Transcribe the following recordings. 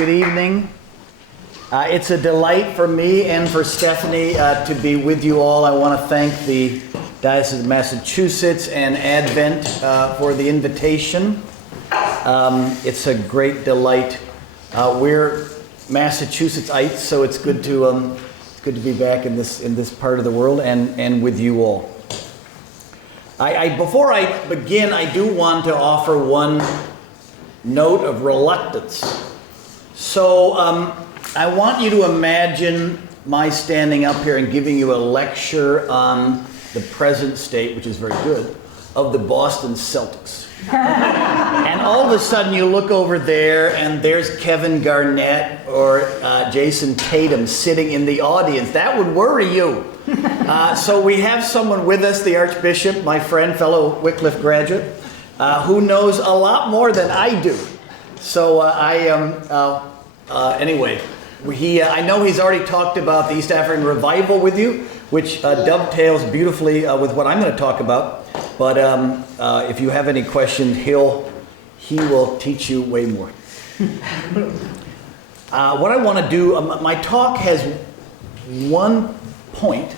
Good evening. It's a delight for me and for Stephanie to be with you all. I want to thank the Diocese of Massachusetts and Advent for the invitation. It's a great delight. We're Massachusettsites, so it's good to be back in this part of the world and with you all. Before I begin, I do want to offer one note of reluctance. So I want you to imagine my standing up here and giving you a lecture on the present state, which is very good, of the Boston Celtics. And all of a sudden you look over there and there's Kevin Garnett or Jason Tatum sitting in the audience. That would worry you. So we have someone with us, the Archbishop, my friend, fellow Wycliffe graduate, who knows a lot more than I do. So anyway, I know he's already talked about the East African revival with you, which dovetails beautifully with what I'm going to talk about. But if you have any questions, he will teach you way more. What I want to do, my talk has one point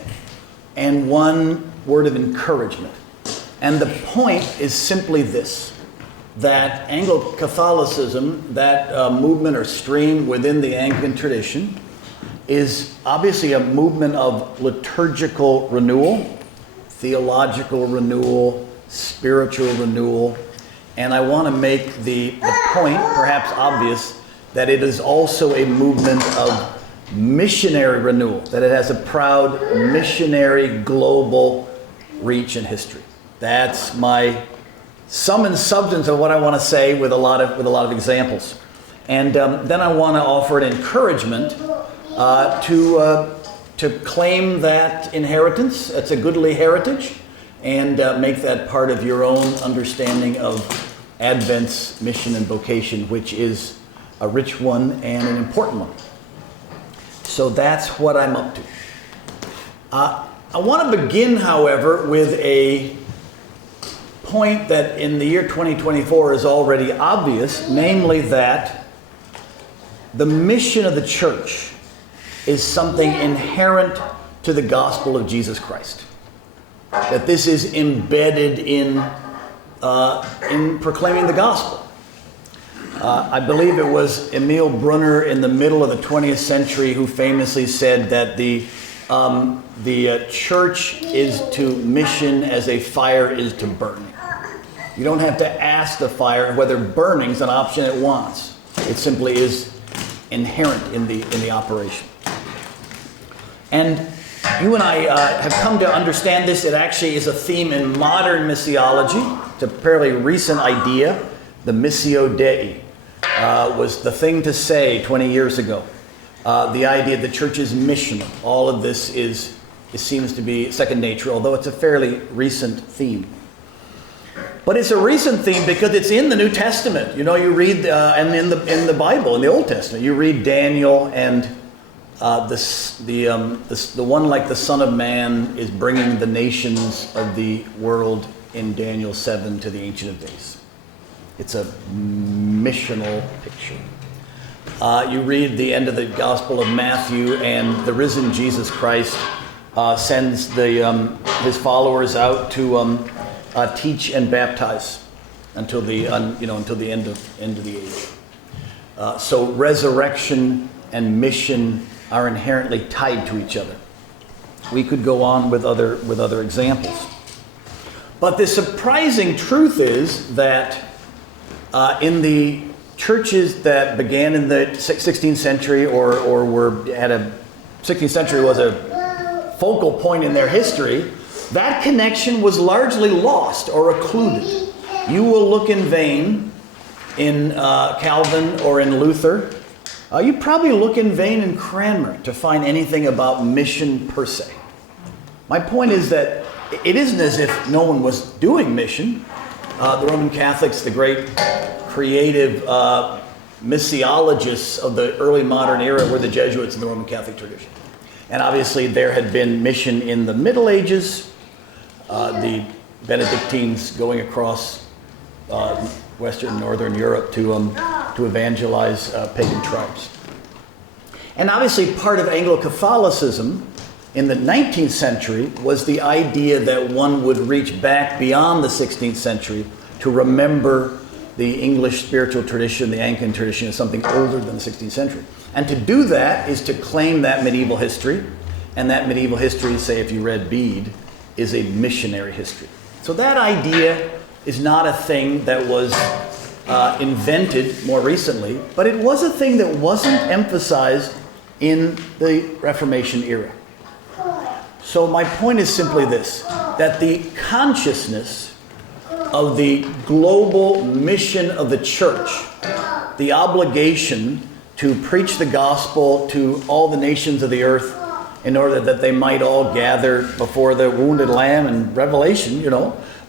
and one word of encouragement. And the point is simply this, that Anglo-Catholicism, that movement or stream within the Anglican tradition, is obviously a movement of liturgical renewal, theological renewal, spiritual renewal, and I want to make the point, perhaps obvious, that it is also a movement of missionary renewal, that it has a proud missionary global reach and history. That's my sum and substance of what I want to say with a lot of examples. And then I want to offer an encouragement to claim that inheritance. It's a goodly heritage, and make that part of your own understanding of Advent's mission and vocation, which is a rich one and an important one. So that's what I'm up to. I want to begin, however, with a point that in the year 2024 is already obvious, namely that the mission of the church is something inherent to the gospel of Jesus Christ. That this is embedded in proclaiming the gospel. I believe it was Emil Brunner in the middle of the 20th century who famously said that the church is to mission as a fire is to burning. You don't have to ask the fire whether burning is an option it wants. It simply is inherent in the operation. And you and I have come to understand this. It actually is a theme in modern missiology. It's a fairly recent idea. The Missio Dei was the thing to say 20 years ago. The idea that the church is missional. All of this seems to be second nature, although it's a fairly recent theme. But it's a recent theme because it's in the New Testament. You know, you read, and in the Bible, in the Old Testament, you read Daniel, and the one like the Son of Man is bringing the nations of the world in Daniel 7 to the Ancient of Days. It's a missional picture. You read the end of the Gospel of Matthew, and the risen Jesus Christ sends his followers out to teach and baptize until the end of the age. So resurrection and mission are inherently tied to each other. We could go on with other examples. But the surprising truth is that in the churches that began in the 16th century or were at a 16th century was a focal point in their history, that connection was largely lost or occluded. You will look in vain in Calvin or in Luther. You probably look in vain in Cranmer to find anything about mission per se. My point is that it isn't as if no one was doing mission. The Roman Catholics, the great creative missiologists of the early modern era, were the Jesuits in the Roman Catholic tradition. And obviously there had been mission in the Middle Ages, the Benedictines going across Western and Northern Europe to to evangelize pagan tribes. And obviously part of Anglo-Catholicism in the 19th century was the idea that one would reach back beyond the 16th century to remember the English spiritual tradition, the Anglican tradition, as something older than the 16th century. And to do that is to claim that medieval history, and that medieval history, say if you read Bede, is a missionary history. So that idea is not a thing that was invented more recently, but it was a thing that wasn't emphasized in the Reformation era. So my point is simply this, that the consciousness of the global mission of the church, the obligation to preach the gospel to all the nations of the earth in order that they might all gather before the wounded lamb in Revelation,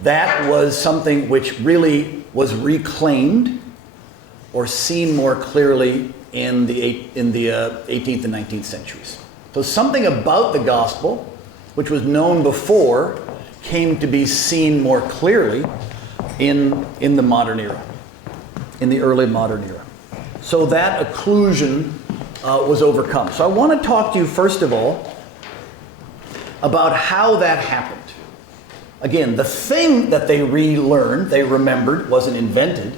that was something which really was reclaimed or seen more clearly in the 18th and 19th centuries. So something about the gospel, which was known before, came to be seen more clearly in the modern era, in the early modern era. So that occlusion was overcome. So I want to talk to you first of all about how that happened. Again, the thing that they relearned, they remembered, wasn't invented,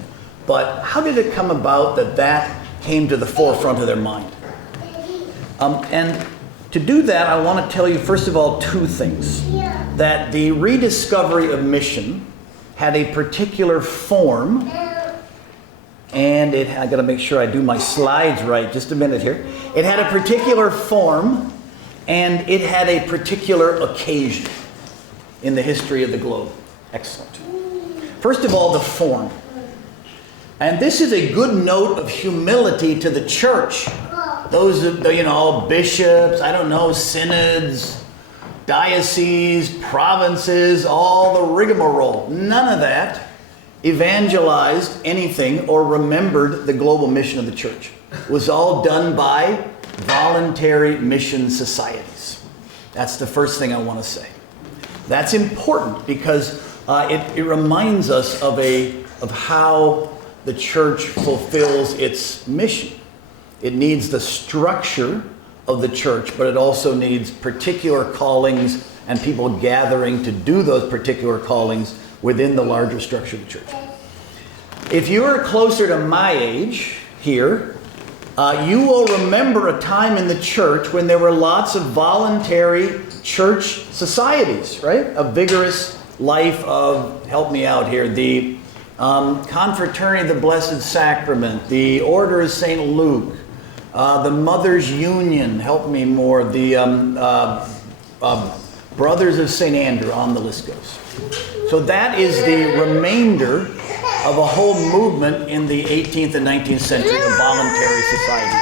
but how did it come about that came to the forefront of their mind? And to do that, I want to tell you, first of all, two things. That the rediscovery of mission had a particular form, and I got to make sure I do my slides right, just a minute here. It had a particular form, and it had a particular occasion in the history of the globe. Excellent. First of all, the form. And this is a good note of humility to the church. Those, bishops, synods, dioceses, provinces, all the rigmarole. None of that evangelized anything or remembered the global mission of the church. It was all done by voluntary mission societies. That's the first thing I want to say. That's important because it reminds us of how the church fulfills its mission. It needs the structure of the church, but it also needs particular callings and people gathering to do those particular callings within the larger structure of the church. If you're closer to my age here, you will remember a time in the church when there were lots of voluntary church societies, right? A vigorous life of, help me out here, the Confraternity of the Blessed Sacrament, the Order of St. Luke, the Mothers Union, help me more, the Brothers of St. Andrew, on the list goes. So that is the remainder of a whole movement in the 18th and 19th century of voluntary societies.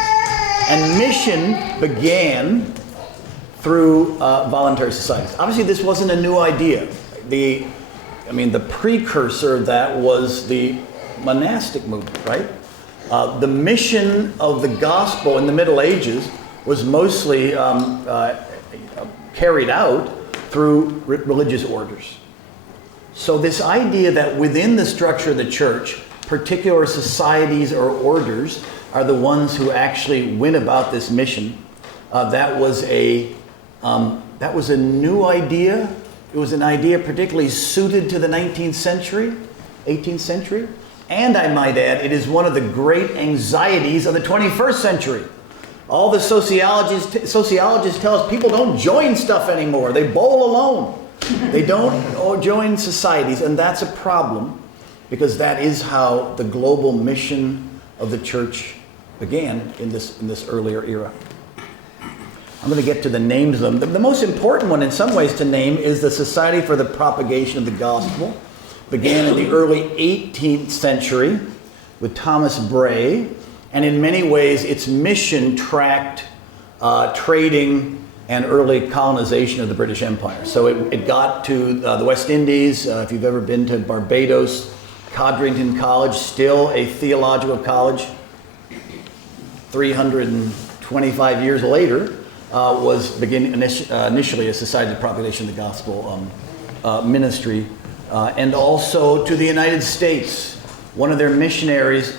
And mission began through voluntary societies. Obviously, this wasn't a new idea. The precursor of that was the monastic movement, right? The mission of the gospel in the Middle Ages was mostly carried out through religious orders. So this idea that within the structure of the church, particular societies or orders are the ones who actually went about this mission, that was a new idea. It was an idea particularly suited to the 19th century, 18th century. And I might add, it is one of the great anxieties of the 21st century. All the sociologists tell us people don't join stuff anymore. They bowl alone. They don't join societies. And that's a problem because that is how the global mission of the church began in this earlier era. I'm going to get to the names of them. The most important one in some ways to name is the Society for the Propagation of the Gospel. Began in the early 18th century with Thomas Bray, and in many ways its mission tracked trading and early colonization of the British Empire. So it got to the West Indies. If you've ever been to Barbados, Codrington College, still a theological college, 325 years later, was initially a Society of the Propagation of the Gospel ministry. And also to the United States. One of their missionaries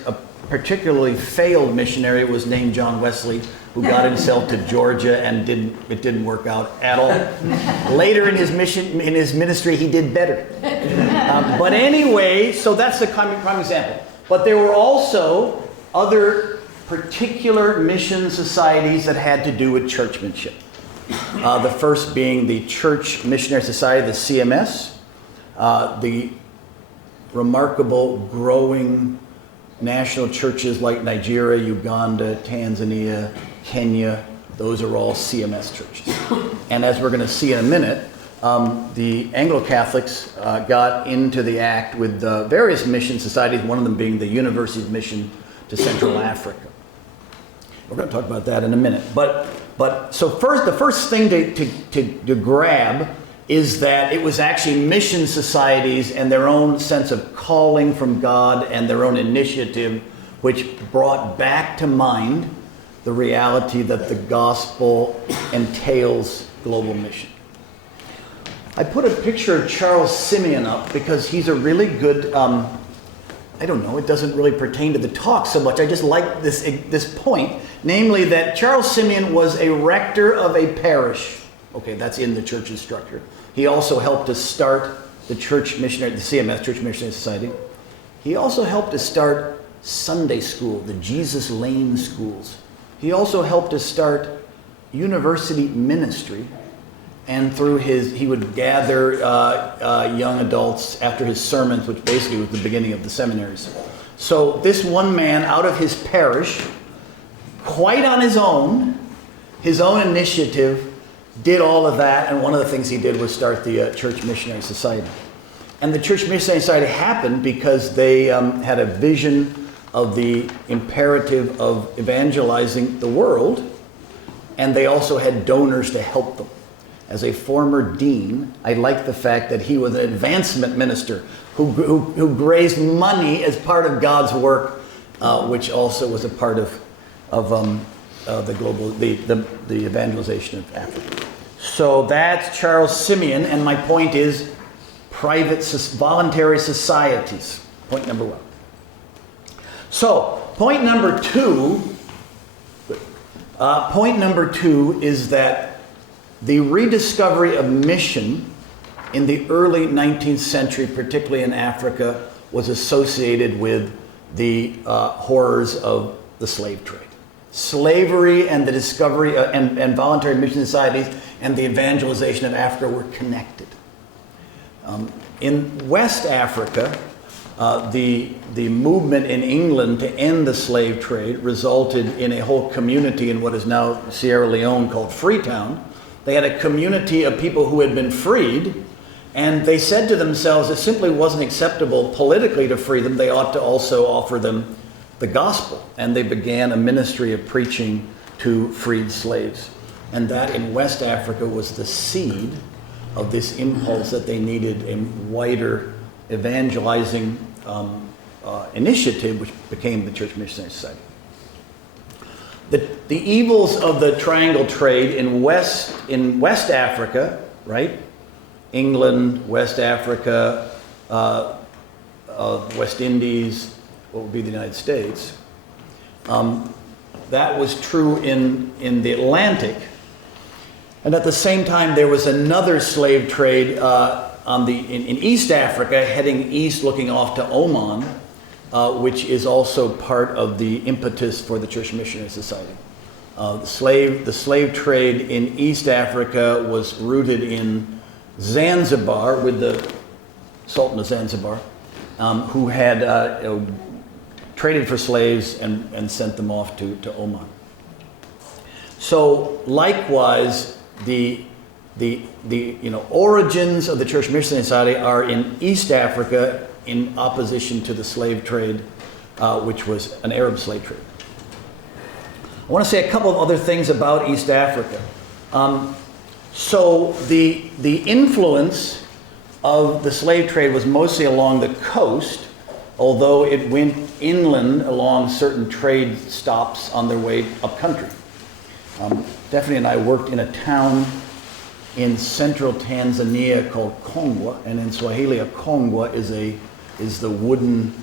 particularly failed missionary was named John Wesley, who got himself to Georgia and it didn't work out at all. Later in his ministry, he did better. But anyway, so that's the prime example. But there were also other particular mission societies that had to do with churchmanship. The first being the Church Missionary Society, the CMS, the remarkable growing national churches like Nigeria, Uganda, Tanzania, Kenya. Those are all CMS churches. And as we're going to see in a minute, the Anglo-Catholics got into the act with various mission societies, one of them being the University's mission to Central Africa. We're going to talk about that in a minute. But so first, the first thing to grab is that it was actually mission societies and their own sense of calling from God and their own initiative which brought back to mind the reality that the gospel entails global mission. I put a picture of Charles Simeon up because he's a really good, I don't know, it doesn't really pertain to the talk so much. I just like this point, namely that Charles Simeon was a rector of a parish. Okay, that's in the church's structure. He also helped to start the Church Missionary, the CMS, Church Missionary Society. He also helped to start Sunday school, the Jesus Lane schools. He also helped to start university ministry. And through he would gather young adults after his sermons, which basically was the beginning of the seminaries. So this one man out of his parish, quite on his own initiative, did all of that, and one of the things he did was start the Church Missionary Society. And the Church Missionary Society happened because they had a vision of the imperative of evangelizing the world, and they also had donors to help them. As a former dean, I like the fact that he was an advancement minister who raised money as part of God's work, which also was a part of the evangelization of Africa. So that's Charles Simeon, and my point is private voluntary societies. Point number one. So point number two is that the rediscovery of mission in the early 19th century, particularly in Africa, was associated with the horrors of the slave trade. Slavery and the discovery and voluntary mission societies and the evangelization of Africa were connected. In West Africa, the movement in England to end the slave trade resulted in a whole community in what is now Sierra Leone called Freetown. They had a community of people who had been freed, and they said to themselves it simply wasn't acceptable politically to free them. They ought to also offer them the gospel, and they began a ministry of preaching to freed slaves. And that in West Africa was the seed of this impulse that they needed a wider evangelizing initiative, which became the Church Missionary Society. The evils of the triangle trade in West Africa, right? England, West Africa, West Indies, what would be the United States. That was true in the Atlantic. And at the same time, there was another slave trade in East Africa, heading east, looking off to Oman, which is also part of the impetus for the Church Missionary Society. The slave trade in East Africa was rooted in Zanzibar, with the Sultan of Zanzibar, who had traded for slaves and sent them off to Oman. So likewise, the origins of the Church Missionary Society are in East Africa in opposition to the slave trade, which was an Arab slave trade. I want to say a couple of other things about East Africa. So the influence of the slave trade was mostly along the coast, although it went inland along certain trade stops on their way up country. Daphne and I worked in a town in central Tanzania called Kongwa, and in Swahili, a Kongwa is the wooden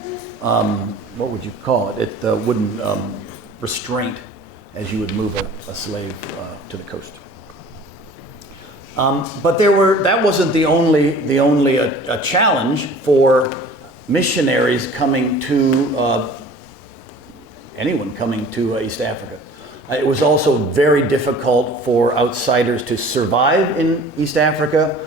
what would you call it? The wooden restraint as you would move a slave to the coast. But that wasn't the only a challenge for missionaries coming to anyone coming to East Africa. It was also very difficult for outsiders to survive in East Africa.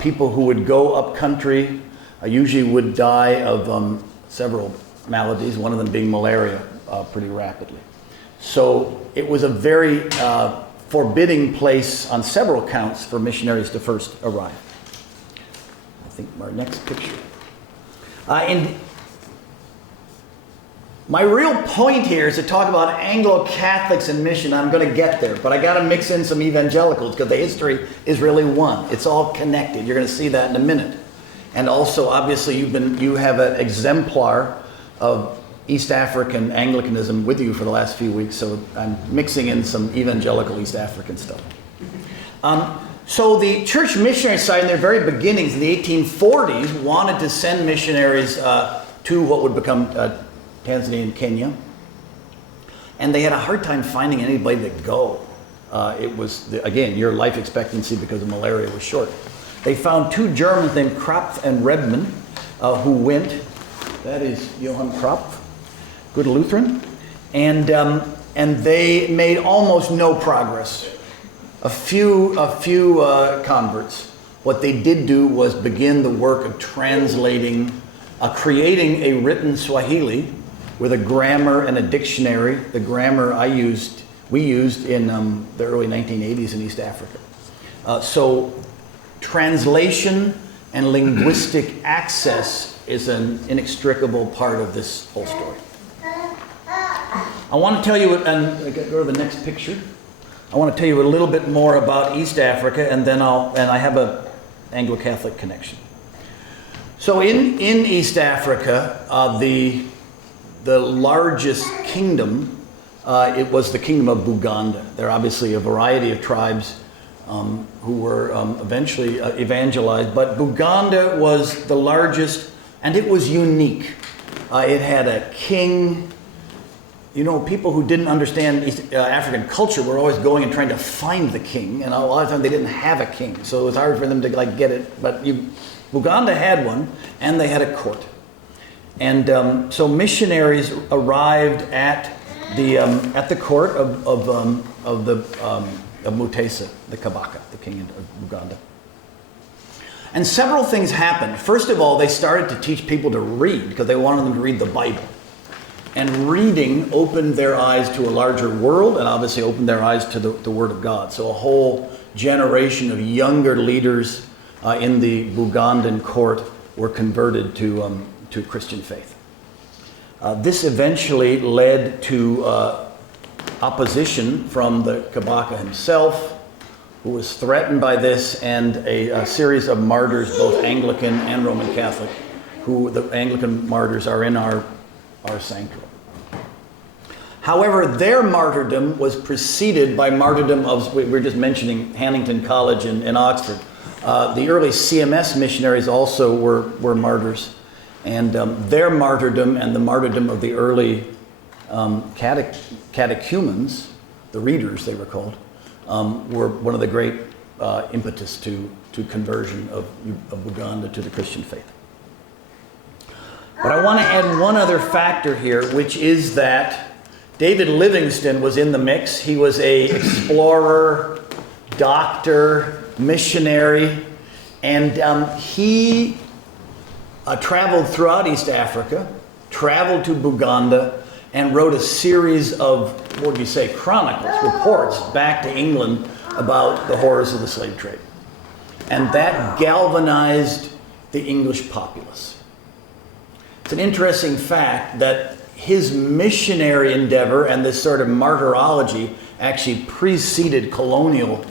People who would go up country usually would die of several maladies, one of them being malaria, pretty rapidly. So it was a very forbidding place on several counts for missionaries to first arrive. I think our next picture. My real point here is to talk about Anglo-Catholics and mission. I'm going to get there, but I got to mix in some evangelicals because the history is really one. It's all connected. You're going to see that in a minute. And also, obviously, you have an exemplar of East African Anglicanism with you for the last few weeks, so I'm mixing in some evangelical East African stuff. So the church missionary side in their very beginnings in the 1840s wanted to send missionaries to what would become Tanzania and Kenya. And they had a hard time finding anybody to go. It was, again, your life expectancy because of malaria was short. They found two Germans named Krapf and Redman who went. That is Johann Krapf, good Lutheran. And they made almost no progress. A few converts. What they did do was begin the work of translating, creating a written Swahili with a grammar and a dictionary. The grammar we used in the early 1980s in East Africa. So translation and linguistic access is an inextricable part of this whole story. I want to tell you, and go to the next picture. I want to tell you a little bit more about East Africa, and then I have a Anglo-Catholic connection. So in East Africa, the largest kingdom, it was the kingdom of Buganda. There are obviously a variety of tribes who were eventually evangelized, but Buganda was the largest, and it was unique. It had a king. You know, people who didn't understand African culture were always going and trying to find the king, and a lot of times they didn't have a king, so it was hard for them to get it. But Buganda had one, and they had a court. And so missionaries arrived at the court of Mutesa, the Kabaka, the king of Buganda. And several things happened. First of all, they started to teach people to read because they wanted them to read the Bible. And reading opened their eyes to a larger world and obviously opened their eyes to the Word of God. So a whole generation of younger leaders in the Bugandan court were converted to Christian faith. This eventually led to opposition from the Kabaka himself, who was threatened by this, and a series of martyrs, both Anglican and Roman Catholic, who the Anglican martyrs are in our sanctuary. However, their martyrdom was preceded by martyrdom of, we were just mentioning Hannington College in Oxford. The early CMS missionaries also were martyrs. And their martyrdom and the martyrdom of the early catechumens, the readers they were called, were one of the great impetus to conversion of Buganda to the Christian faith. But I want to add one other factor here, which is that David Livingstone was in the mix. He was an explorer, doctor, missionary, and he traveled throughout East Africa, traveled to Buganda, and wrote a series of, what do you say, chronicles, reports back to England about the horrors of the slave trade. And that galvanized the English populace. It's an interesting fact that his missionary endeavor and this sort of martyrology actually preceded colonial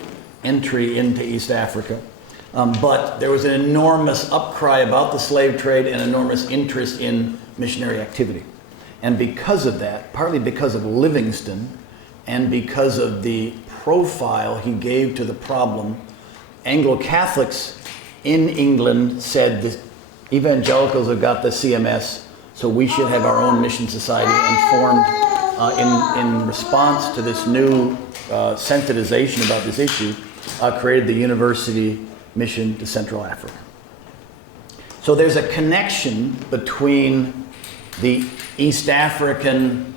entry into East Africa. But there was an enormous upcry about the slave trade and enormous interest in missionary activity. And because of that, partly because of Livingstone and because of the profile he gave to the problem, Anglo-Catholics in England said the evangelicals have got the CMS, So we should have our own mission society, and formed in response to this new sensitization about this issue, created the University Mission to Central Africa. So there's a connection between the East African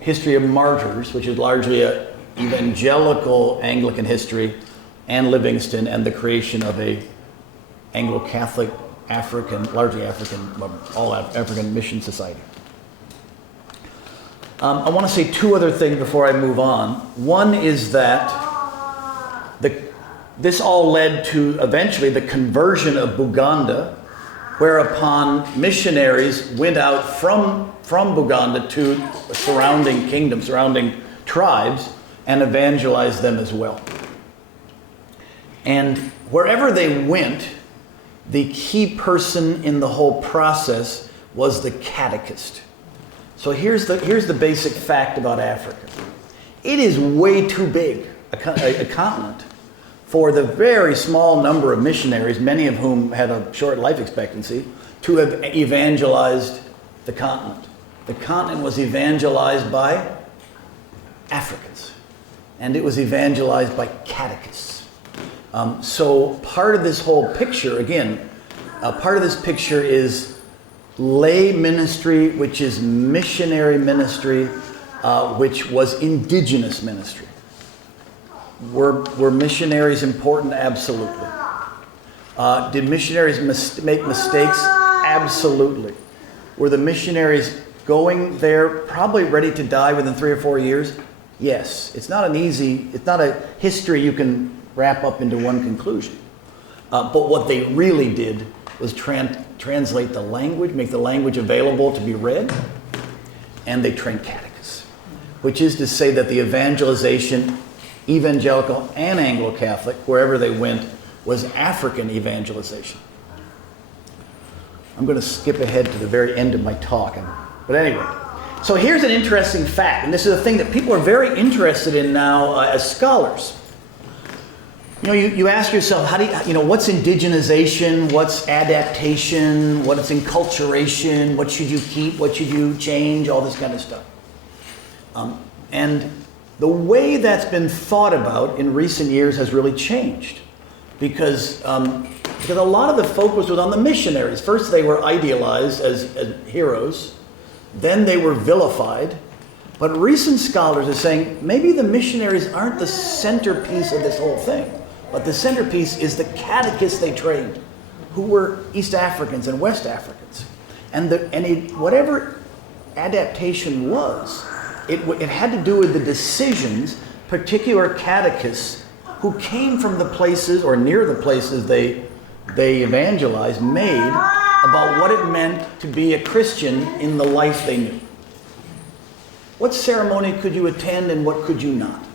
history of martyrs, which is largely an evangelical Anglican history, and Livingston, and the creation of a Anglo-Catholic African, largely African, all African mission society. I want to say two other things before I move on. One is that this all led to eventually the conversion of Buganda, whereupon missionaries went out from Buganda to surrounding kingdoms, surrounding tribes, and evangelized them as well. And wherever they went, the key person in the whole process was the catechist. So here's the basic fact about Africa. It is way too big a continent for the very small number of missionaries, many of whom had a short life expectancy, to have evangelized the continent. The continent was evangelized by Africans, and it was evangelized by catechists. So part of this whole picture, again, part of this picture is lay ministry, which is missionary ministry, which was indigenous ministry. Were missionaries important? Absolutely. Did missionaries make mistakes? Absolutely. Were the missionaries going there probably ready to die within 3 or 4 years? Yes. It's not a history you can wrap up into one conclusion. But what they really did was translate the language, make the language available to be read, and they trained catechists, which is to say that the evangelization, evangelical and Anglo-Catholic, wherever they went, was African evangelization. I'm going to skip ahead to the very end of my talk. But anyway, so here's an interesting fact, and this is a thing that people are very interested in now as scholars. You ask yourself, what's indigenization, what's adaptation, what is enculturation, what should you keep, what should you change, all this kind of stuff. And the way that's been thought about in recent years has really changed, because a lot of the focus was on the missionaries. First they were idealized as heroes, then they were vilified, but recent scholars are saying maybe the missionaries aren't the centerpiece of this whole thing. But the centerpiece is the catechists they trained, who were East Africans and West Africans. And whatever adaptation was, it had to do with the decisions particular catechists who came from the places or near the places they evangelized made about what it meant to be a Christian in the life they knew. What ceremony could you attend and what could you not?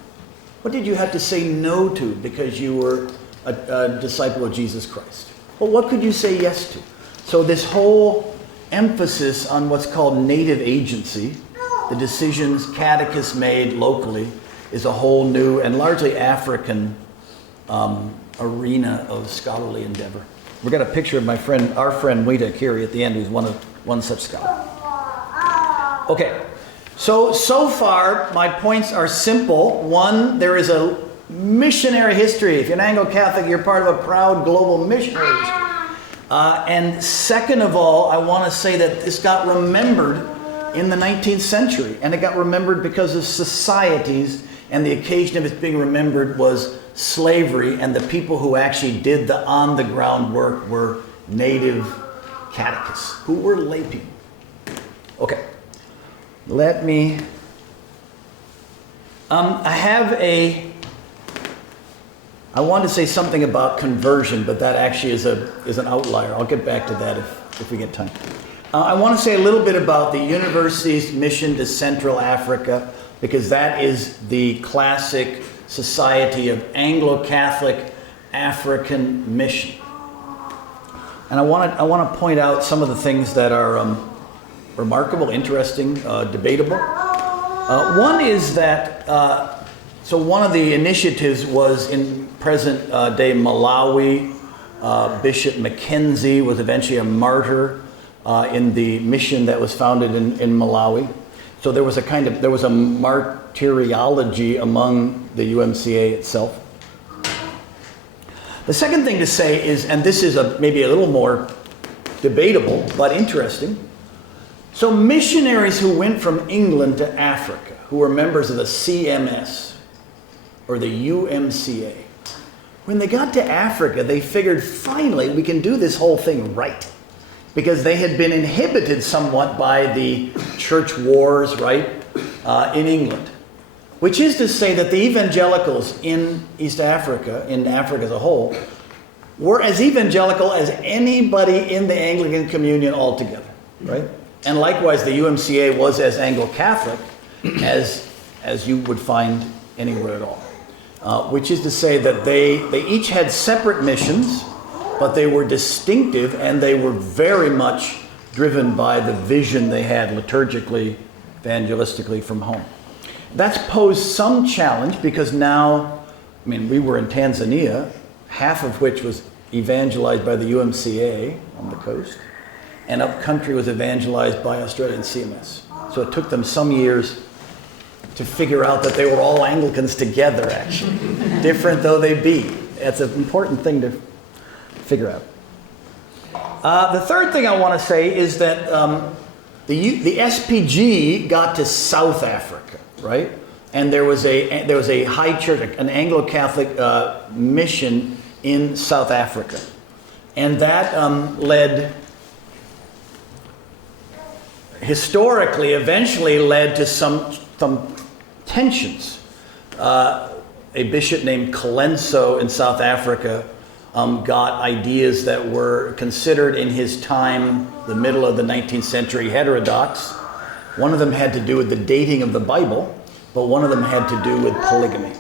What did you have to say no to because you were a disciple of Jesus Christ? Well, what could you say yes to? So this whole emphasis on what's called native agency, the decisions catechists made locally, is a whole new and largely African arena of scholarly endeavor. We've got a picture of our friend Mwita Kiri at the end, who's one such scholar. Okay. So far, my points are simple. One, there is a missionary history. If you're an Anglo-Catholic, you're part of a proud global missionary history. And second of all, I want to say that this got remembered in the 19th century. And it got remembered because of societies, and the occasion of it being remembered was slavery, and the people who actually did the on-the-ground work were native catechists, who were lay people. Okay. I want to say something about conversion, but that actually is an outlier. I'll get back to that if we get time. I want to say a little bit about the university's mission to Central Africa, because that is the classic society of Anglo-Catholic African mission. And I want to point out some of the things that are remarkable, interesting, debatable. One is that, so one of the initiatives was in present day Malawi. Bishop Mackenzie was eventually a martyr. in the mission that was founded in Malawi. So there was a martyrology among the UMCA itself. The second thing to say is, and this is maybe a little more debatable but interesting, so missionaries who went from England to Africa, who were members of the CMS or the UMCA, when they got to Africa, they figured, finally, we can do this whole thing right. Because they had been inhibited somewhat by the church wars, right, in England. Which is to say that the evangelicals in East Africa, in Africa as a whole, were as evangelical as anybody in the Anglican communion altogether, right? And likewise, the UMCA was as Anglo-Catholic as you would find anywhere at all. Which is to say that they each had separate missions, but they were distinctive and they were very much driven by the vision they had liturgically, evangelistically from home. That's posed some challenge because now, I mean, we were in Tanzania, half of which was evangelized by the UMCA on the coast, and up country was evangelized by Australian CMS. So it took them some years to figure out that they were all Anglicans together, actually, different though they be. That's an important thing to figure out. The third thing I want to say is that the SPG got to South Africa, right? And there was a high church, an Anglo-Catholic mission in South Africa, and that eventually led to some tensions. A bishop named Colenso in South Africa got ideas that were considered in his time, the middle of the 19th century, heterodox. One of them had to do with the dating of the Bible, but one of them had to do with polygamy.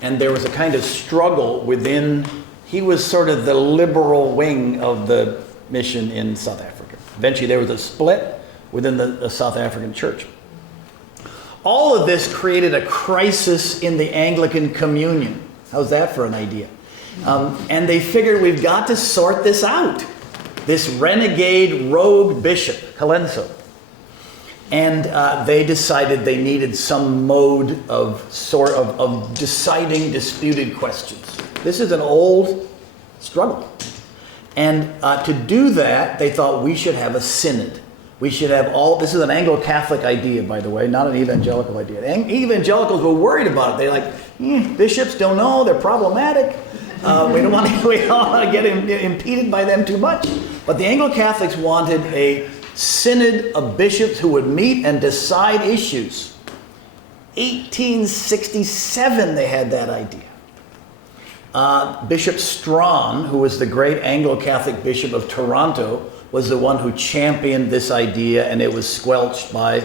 And there was a kind of struggle within, he was sort of the liberal wing of the mission in South Africa. Eventually there was a split within the South African church. All of this created a crisis in the Anglican communion. How's that for an idea? And they figured we've got to sort this out. This renegade rogue bishop, Colenso. And they decided they needed some mode of deciding disputed questions. This is an old struggle. And to do that, they thought we should have a synod. We should have this is an Anglo-Catholic idea, by the way, not an evangelical idea. Evangelicals were worried about it. They're like, bishops don't know, they're problematic. We don't want to get impeded by them too much. But the Anglo-Catholics wanted a synod of bishops who would meet and decide issues. 1867 they had that idea. Bishop Strawn, who was the great Anglo-Catholic bishop of Toronto, was the one who championed this idea, and it was squelched by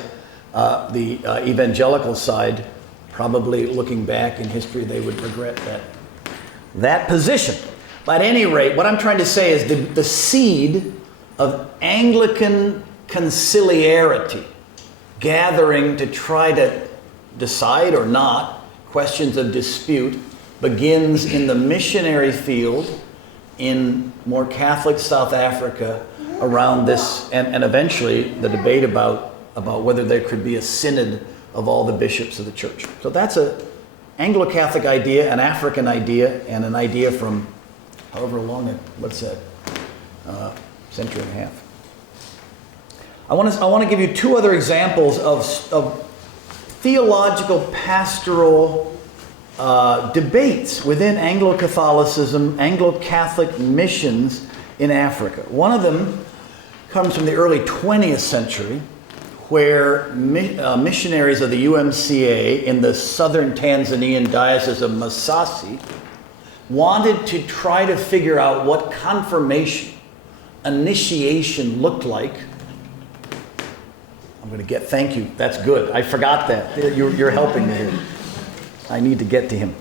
the evangelical side. Probably looking back in history, they would regret that position. But at any rate, what I'm trying to say is the seed of Anglican conciliarity, gathering to try to decide or not questions of dispute, begins in the missionary field in more Catholic South Africa around this, and eventually the debate about whether there could be a synod of all the bishops of the church. So that's an Anglo-Catholic idea, an African idea, and an idea from however long what's that, century and a half. I want to give you two other examples of theological pastoral debates within Anglo-Catholicism, Anglo-Catholic missions in Africa. One of them comes from the early 20th century, where missionaries of the UMCA in the southern Tanzanian Diocese of Masasi wanted to try to figure out what confirmation, initiation looked like. I'm going to thank you, that's good. I forgot that. You're helping me here. I need to get to him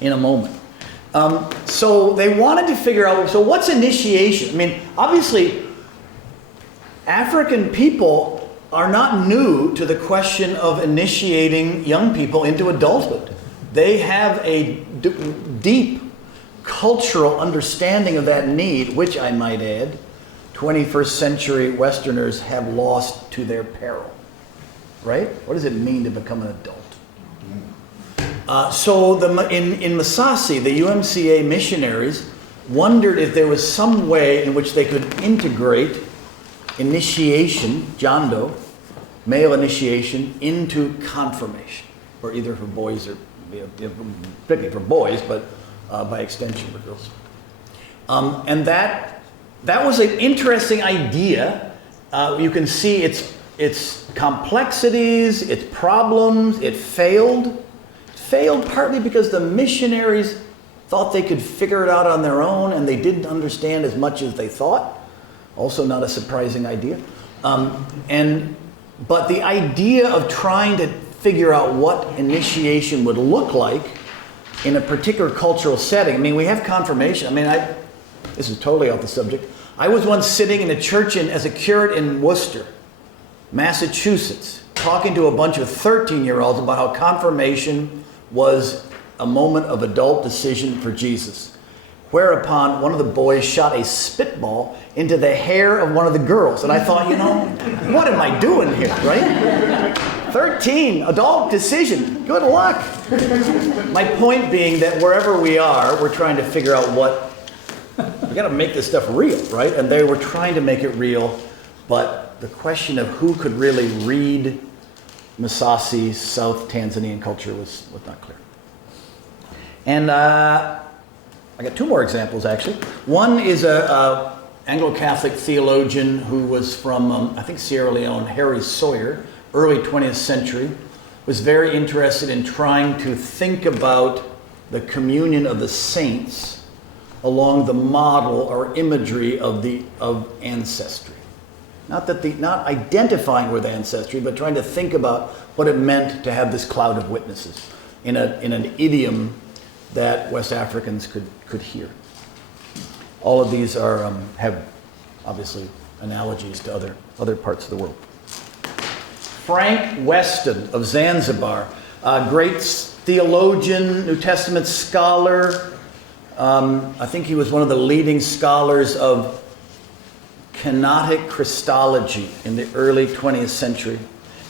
in a moment. So they wanted to figure out, so what's initiation? I mean, obviously, African people are not new to the question of initiating young people into adulthood. They have a deep cultural understanding of that need, which I might add, 21st century Westerners have lost to their peril, right? What does it mean to become an adult? In Masasi, the UMCA missionaries wondered if there was some way in which they could integrate initiation, jando, male initiation, into confirmation, or either for boys or, particularly for boys, but by extension for girls. And that was an interesting idea. You can see its complexities, its problems. It failed. Failed partly because the missionaries thought they could figure it out on their own, and they didn't understand as much as they thought. Also not a surprising idea. But the idea of trying to figure out what initiation would look like in a particular cultural setting. I mean, we have confirmation. I mean, this is totally off the subject. I was once sitting in a church as a curate in Worcester, Massachusetts, talking to a bunch of 13-year-olds about how confirmation was a moment of adult decision for Jesus. Whereupon one of the boys shot a spitball into the hair of one of the girls. And I thought, what am I doing here, right? 13, adult decision. Good luck. My point being that wherever we are, we're trying to figure out we got to make this stuff real, right? And they were trying to make it real, but the question of who could really read Masasi, South Tanzanian culture was not clear. And I got two more examples, actually. One is a Anglo-Catholic theologian who was from, I think, Sierra Leone, Harry Sawyer, early 20th century, was very interested in trying to think about the communion of the saints along the model or imagery of ancestry. Not identifying with ancestry, but trying to think about what it meant to have this cloud of witnesses in an idiom that West Africans could hear. All of these have obviously analogies to other parts of the world. Frank Weston of Zanzibar, a great theologian, New Testament scholar. I think he was one of the leading scholars of kenotic Christology in the early 20th century,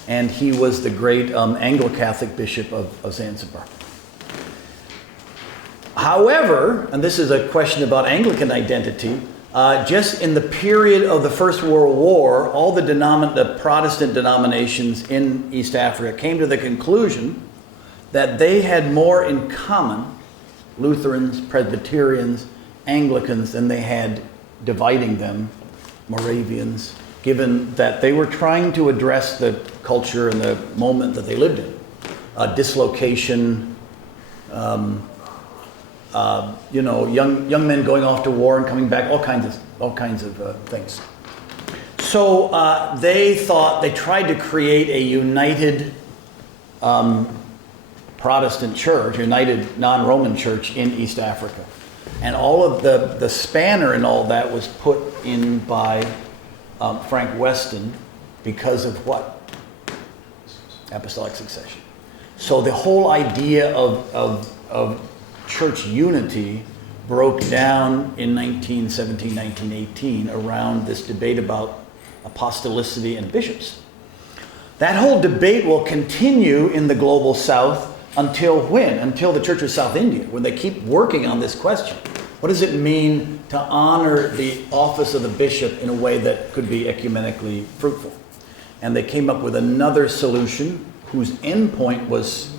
and he was the great Anglo-Catholic bishop of Zanzibar. However, and this is a question about Anglican identity, just in the period of the First World War, all the Protestant denominations in East Africa came to the conclusion that they had more in common, Lutherans, Presbyterians, Anglicans, than they had dividing them, Moravians, given that they were trying to address the culture and the moment that they lived in. Dislocation, young men going off to war and coming back, all kinds of things. So they tried to create a united Protestant church, united non-Roman church in East Africa. And all of the spanner in all that was put in by Frank Weston because of what? Apostolic succession. So the whole idea of church unity broke down in 1917, 1918 around this debate about apostolicity and bishops. That whole debate will continue in the global South until when? Until the Church of South India, when they keep working on this question. What does it mean to honor the office of the bishop in a way that could be ecumenically fruitful? And they came up with another solution whose end point was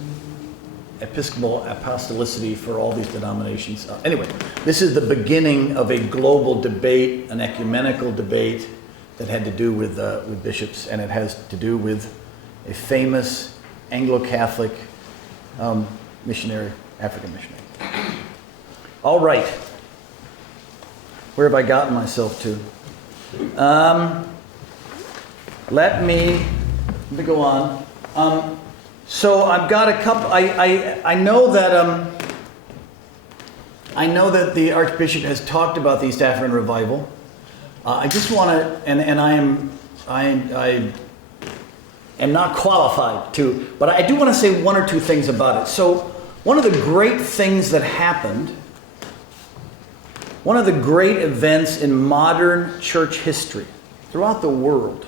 Episcopal apostolicity for all these denominations. Anyway, this is the beginning of a global debate, an ecumenical debate that had to do with bishops, and it has to do with a famous Anglo-Catholic missionary, African missionary. All right. Where have I gotten myself to? Let me go on. So I've got a couple. I know that the Archbishop has talked about the East African revival. I just want to, and I am not qualified to, but I do want to say one or two things about it. So one of the great things that happened One of the great events in modern church history throughout the world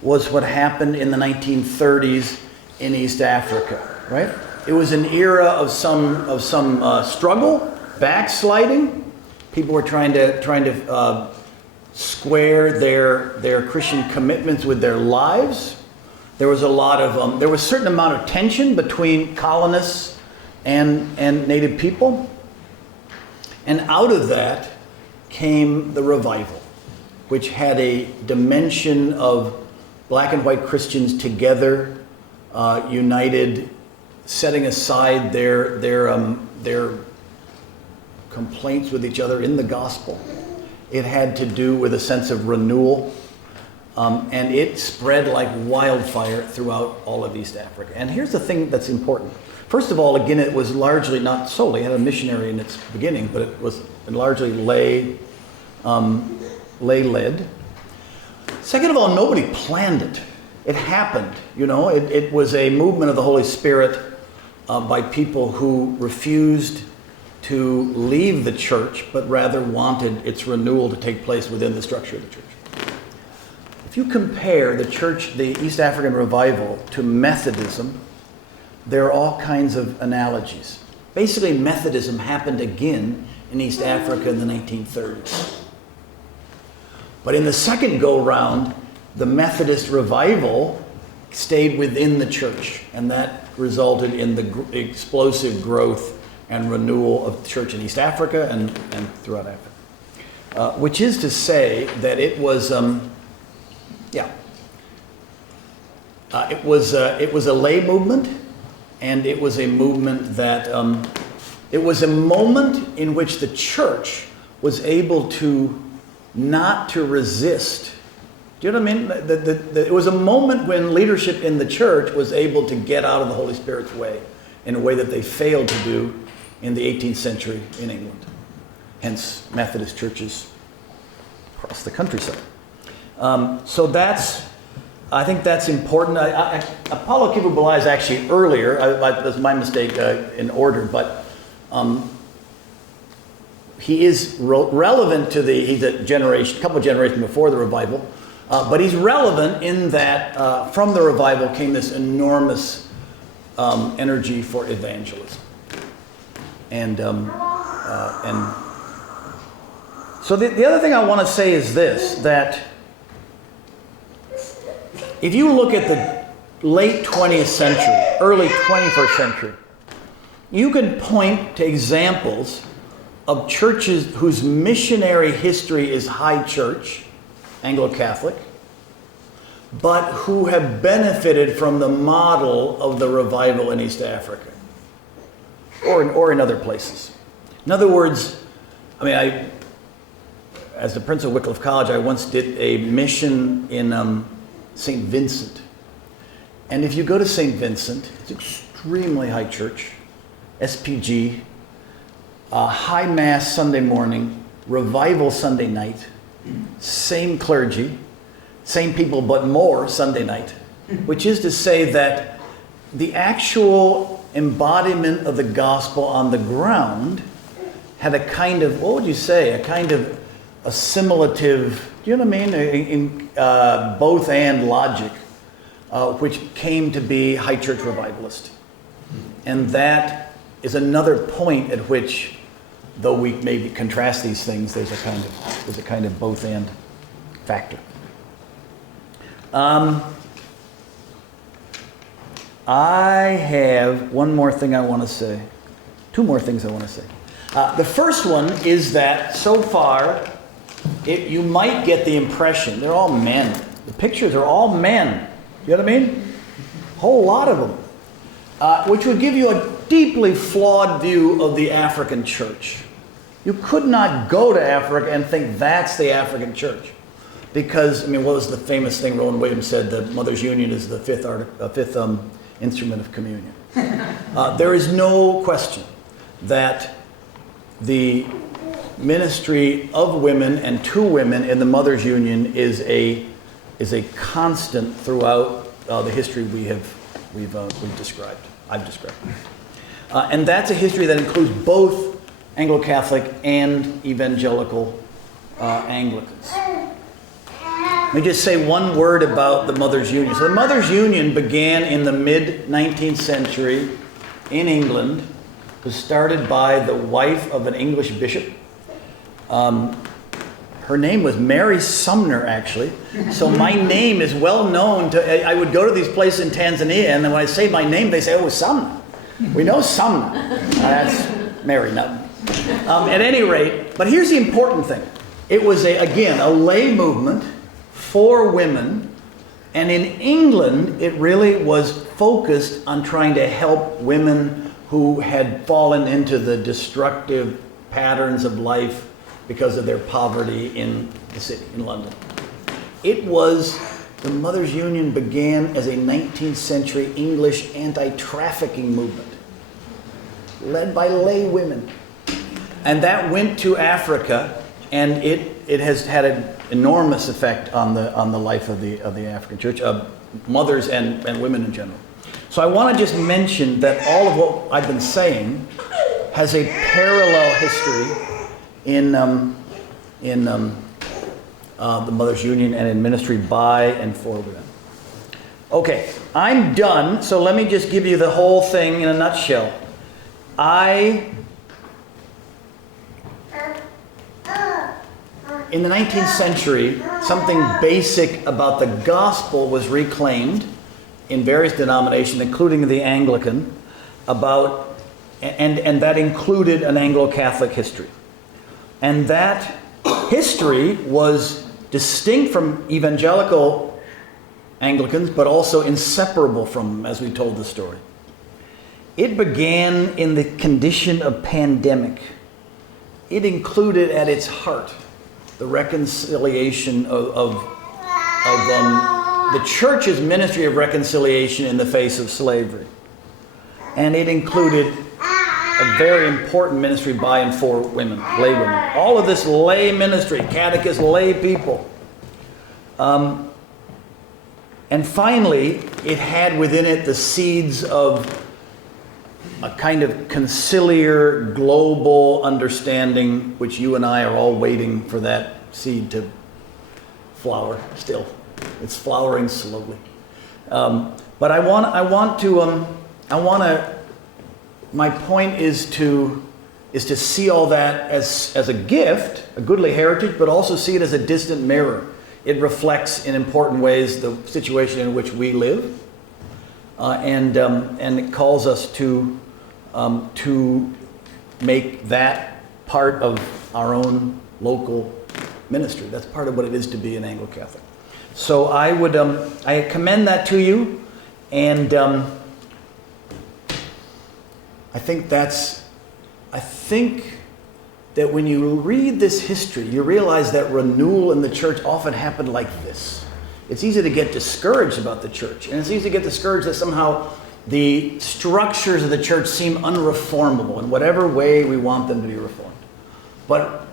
was what happened in the 1930s in East Africa, right? It was an era of some struggle, backsliding. People were trying to square their Christian commitments with their lives. There was a certain amount of tension between colonists and native people. And out of that came the revival, which had a dimension of black and white Christians together, united, setting aside their complaints with each other in the gospel. It had to do with a sense of renewal, and it spread like wildfire throughout all of East Africa. And here's the thing that's important. First of all, again, it was largely, not solely, it had a missionary in its beginning, but it was largely lay-led. Second of all, nobody planned it. It happened, you know. It was a movement of the Holy Spirit by people who refused to leave the church, but rather wanted its renewal to take place within the structure of the church. If you compare the East African revival to Methodism, there are all kinds of analogies. Basically, Methodism happened again in East Africa in the 1930s. But in the second go-round, the Methodist revival stayed within the church, and that resulted in the explosive growth and renewal of the church in East Africa and throughout Africa. Which is to say that it was, it was a lay movement, and it was a movement that, it was a moment in which the church was able to not to resist. Do you know what I mean? It was a moment when leadership in the church was able to get out of the Holy Spirit's way in a way that they failed to do in the 18th century in England. Hence, Methodist churches across the countryside. So I think that's important. Apollo Kivu is actually earlier. That's my mistake in order, but he is relevant to he's a couple of generations before the revival, but he's relevant in that from the revival came this enormous energy for evangelism. And so the other thing I want to say is this, that if you look at the late 20th century, early 21st century, you can point to examples of churches whose missionary history is high church, Anglo-Catholic, but who have benefited from the model of the revival in East Africa or in other places. In other words, as the Prince of Wycliffe College, I once did a mission in St. Vincent. And if you go to St. Vincent, it's extremely high church, SPG, high mass Sunday morning, revival Sunday night, same clergy, same people but more Sunday night, which is to say that the actual embodiment of the gospel on the ground had a kind of, what would you say, a kind of assimilative, do you know what I mean, in both and logic, which came to be high church revivalist. And that is another point at which, though we maybe contrast these things, there's a kind of both and factor. I have one more thing I want to say. Two more things I want to say. The first one is that so far, you might get the impression they're all men. The pictures are all men. You know what I mean? A whole lot of them. Which would give you a deeply flawed view of the African church. You could not go to Africa and think that's the African church. Because, what was the famous thing Rowan Williams said? The Mother's Union is the fifth instrument of communion. There is no question that the ministry of women and to women in the Mother's Union is a constant throughout the history we've described. I've described, and that's a history that includes both Anglo-Catholic and evangelical Anglicans. Let me just say one word about the Mothers' Union. So the Mothers' Union began in the mid-19th century in England. It was started by the wife of an English bishop. Her name was Mary Sumner, actually. So my name is well known to, I would go to these places in Tanzania, and then when I say my name, they say, oh, Sumner. We know Sumner. That's Mary, no. At any rate, but here's the important thing. It was, again, a lay movement for women, and in England, it really was focused on trying to help women who had fallen into the destructive patterns of life because of their poverty in the city, in London. The Mothers' Union began as a 19th century English anti-trafficking movement, led by lay women. And that went to Africa, and it has had an enormous effect on the life of the African church, mothers and women in general. So I want to just mention that all of what I've been saying has a parallel history in the Mothers' Union and in ministry by and for women. Okay, I'm done, so let me just give you the whole thing in a nutshell. In the 19th century, something basic about the gospel was reclaimed in various denominations, including the Anglican, and that included an Anglo-Catholic history. And that history was distinct from evangelical Anglicans, but also inseparable from them, as we told the story. It began in the condition of pandemic. It included at its heart the reconciliation of the church's ministry of reconciliation in the face of slavery. And it included a very important ministry by and for women, lay women. All of this lay ministry, catechists, lay people. And finally, it had within it the seeds of a kind of conciliar, global understanding, which you and I are all waiting for that seed to flower still. It's flowering slowly. But my point is to see all that as a gift, a goodly heritage, but also see it as a distant mirror. It reflects in important ways the situation in which we live, and it calls us to make that part of our own local ministry. That's part of what it is to be an Anglo-Catholic. So I commend that to you, and I think that when you read this history, you realize that renewal in the church often happened like this. It's easy to get discouraged about the church, and it's easy to get discouraged that somehow the structures of the church seem unreformable in whatever way we want them to be reformed. But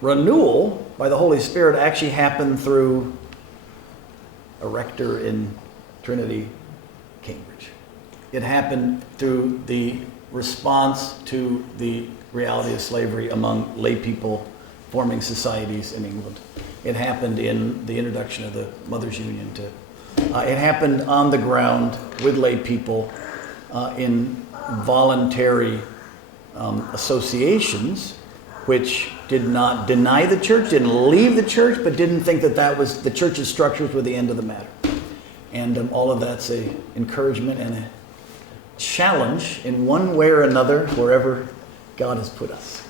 renewal by the Holy Spirit actually happened through a rector in Trinity, Cambridge. It happened through the response to the reality of slavery among lay people forming societies in England. It happened in the introduction of the Mothers' Union. It happened on the ground with lay people in voluntary associations, which did not deny the church, didn't leave the church, but didn't think that was the church's structures were the end of the matter. And all of that's an encouragement and a challenge in one way or another wherever God has put us.